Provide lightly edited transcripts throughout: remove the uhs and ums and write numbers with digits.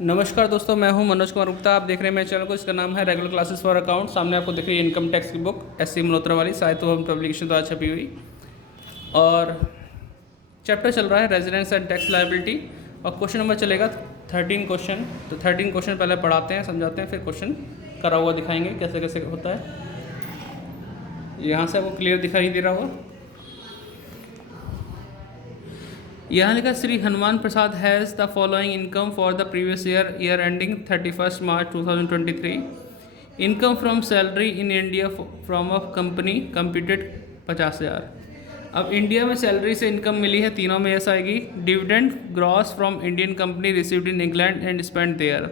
नमस्कार दोस्तों, मैं हूं मनोज कुमार गुप्ता। आप देख रहे हैं मेरे चैनल को। इसका नाम है रेगुलर क्लासेस फॉर अकाउंट। सामने आपको दिख रही है इनकम टैक्स की बुक एससी मल्होत्रा वाली, साहित्य भवन पब्लिकेशन द्वारा छपी हुई। और चैप्टर चल रहा है रेजिडेंस एंड टैक्स लायबिलिटी, और क्वेश्चन नंबर चलेगा 13 क्वेश्चन। तो 13 क्वेश्चन पहले पढ़ाते हैं, समझाते हैं, फिर क्वेश्चन करा हुआ दिखाएंगे कैसे कैसे होता है। यहाँ से आपको क्लियर दिखाई दे रहा होगा। यहाँ लिखा Shri Hanuman Prasad has the following income for the previous year ending 31 March 2023। Income from salary in India from a company computed 50,000। अब इंडिया में सैलरी से इनकम मिली है, तीनों में यस आएगी। Dividend gross from Indian company received in England and spend there.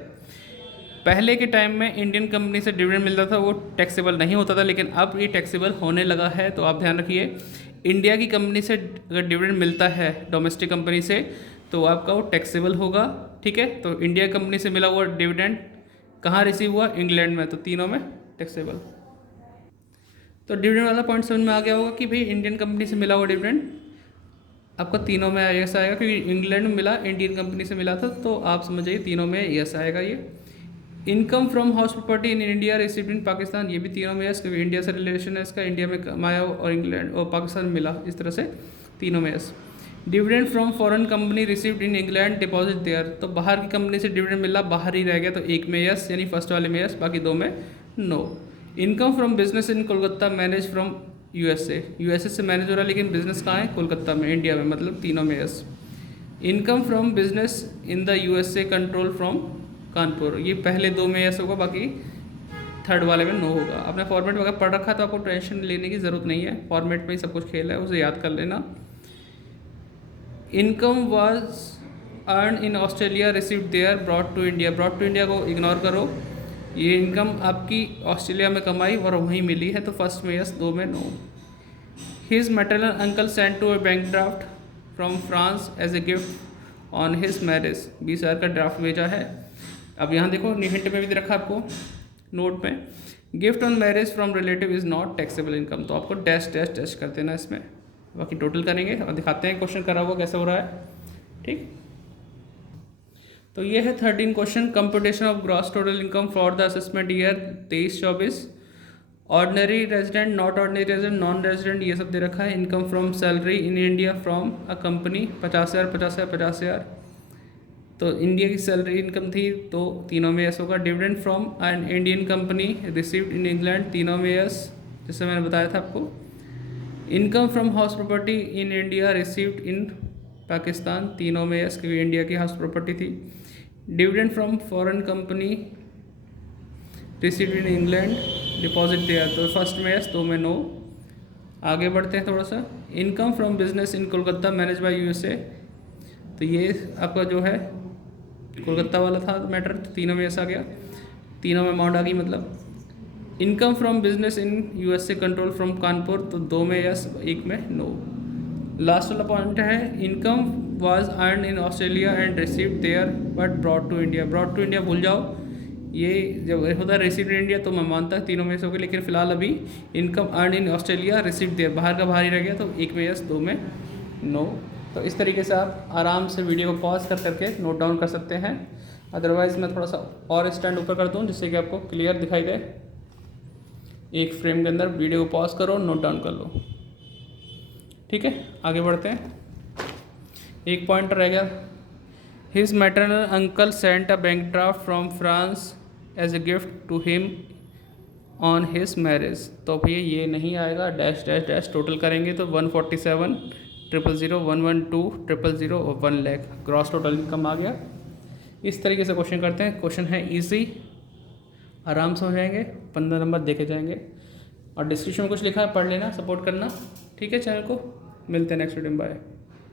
पहले के time में इंडियन कंपनी से डिविडेंड मिलता था, वो टैक्सेबल नहीं होता था, लेकिन अब ये टैक्सेबल होने लगा है। तो आप ध्यान रखिए, इंडिया की कंपनी से अगर डिविडेंड मिलता है डोमेस्टिक कंपनी से, तो आपका वो टैक्सेबल होगा। ठीक है, तो इंडिया कंपनी से मिला हुआ डिविडेंड कहाँ रिसीव हुआ? इंग्लैंड में, तो तीनों में टैक्सेबल। तो डिविडेंड वाला पॉइंट समझ में आ गया होगा कि भाई इंडियन कंपनी से मिला हुआ डिविडेंड आपका तीनों में यस आएगा, क्योंकि इंग्लैंड में मिला, इंडियन कंपनी से मिला था, तो आप समझ जाइए तीनों में यस आएगा ये। Income from house property in India received in Pakistan, ये भी तीनों में यस, क्योंकि इंडिया से रिलेशन है इसका, इंडिया में कमाया और इंग्लैंड और पाकिस्तान में मिला, इस तरह से तीनों में yes. Dividend from foreign company received in England deposit there, तो बाहर की कंपनी से डिविडेंड मिला, बाहर ही रह गया, तो एक में यस, यानी फर्स्ट वाले में यस, बाकी दो में no. Income from business in Kolkata manage from USA से मैनेज हो रहा है, लेकिन बिजनेस कहाँ है? कोलकाता में, इंडिया में, मतलब तीनों में yes. Income from business in the USA control from Kanpur, ये पहले दो में यस होगा, बाकी थर्ड वाले में नो होगा। आपने फॉर्मेट वगैरह पढ़ रखा तो आपको टेंशन लेने की ज़रूरत नहीं है, फॉर्मेट में ही सब कुछ खेल है, उसे याद कर लेना। Income was earn in Australia received there brought to India, brought to India को इग्नोर करो, ये इनकम आपकी ऑस्ट्रेलिया में कमाई और वहीं मिली है, तो फर्स्ट में यस, दो में no. His maternal uncle send to a bank draft from France as a gift on his marriage, 20,000 का ड्राफ्ट भेजा है। अब यहाँ देखो, हिंट में भी दे रखा आपको नोट में, gift on marriage from relative is not taxable income, तो आपको डैश डैश डैश कर देना इसमें, बाकी टोटल करेंगे और दिखाते हैं क्वेश्चन करा हुआ कैसे हो रहा है। ठीक, तो ये है 13 question. Computation of gross total income for the assessment year 23-24। Ordinary resident, not ordinary resident, non resident, ये सब दे रखा है। Income from salary in India from a company 50,000 50,000 50,000, तो इंडिया की सैलरी इनकम थी, तो तीनों में यस होगा। Dividend from an Indian company received in England, तीनों में यस, जैसे मैंने बताया था आपको। Income from house property in India received in Pakistan, तीनों में यस, क्योंकि इंडिया की हाउस प्रॉपर्टी थी। Dividend from foreign company received in England deposit दिया, तो फर्स्ट में यस, दो में नो। आगे बढ़ते हैं थोड़ा सा। Income from business in Kolkata manage by USA, तो ये आपका जो है कोलकाता वाला था मैटर, तो तीनों में यस आ गया, तीनों में अमाउंट आ गई मतलब। Income from business in USA control from Kanpur, तो दो में यस, एक में नो। लास्ट वाला पॉइंट है, income was earn in Australia and received there but brought to India, brought to India भूल जाओ, ये जब होता है रिसीव्ड इन इंडिया तो मैं मानता तीनों में से हो गए, लेकिन फिलहाल अभी income earn in Australia received there, बाहर का बाहर ही रह गया, तो एक में यस, दो में नो। तो इस तरीके से आप आराम से वीडियो को पॉज कर करके नोट डाउन कर सकते हैं। अदरवाइज़ मैं थोड़ा सा और स्टैंड ऊपर कर दूं जिससे कि आपको क्लियर दिखाई दे। एक फ्रेम के अंदर वीडियो को पॉज करो, नोट डाउन कर लो। ठीक है, आगे बढ़ते हैं। एक पॉइंट रह गया, his maternal uncle sent a bank draft from France as a gift to him on his marriage, तो भैया ये नहीं आएगा, डैश डैश डैश टोटल करेंगे तो 147 000 112 000 और 1 लाख ग्रॉस टोटल इनकम आ गया। इस तरीके से क्वेश्चन करते हैं। क्वेश्चन है इजी, आराम से हो जाएंगे, 15 नंबर देखे जाएंगे, और डिस्क्रिप्शन में कुछ लिखा है, पढ़ लेना, सपोर्ट करना। ठीक है, चैनल को मिलते हैं नेक्स्ट वीडियो में, बाय।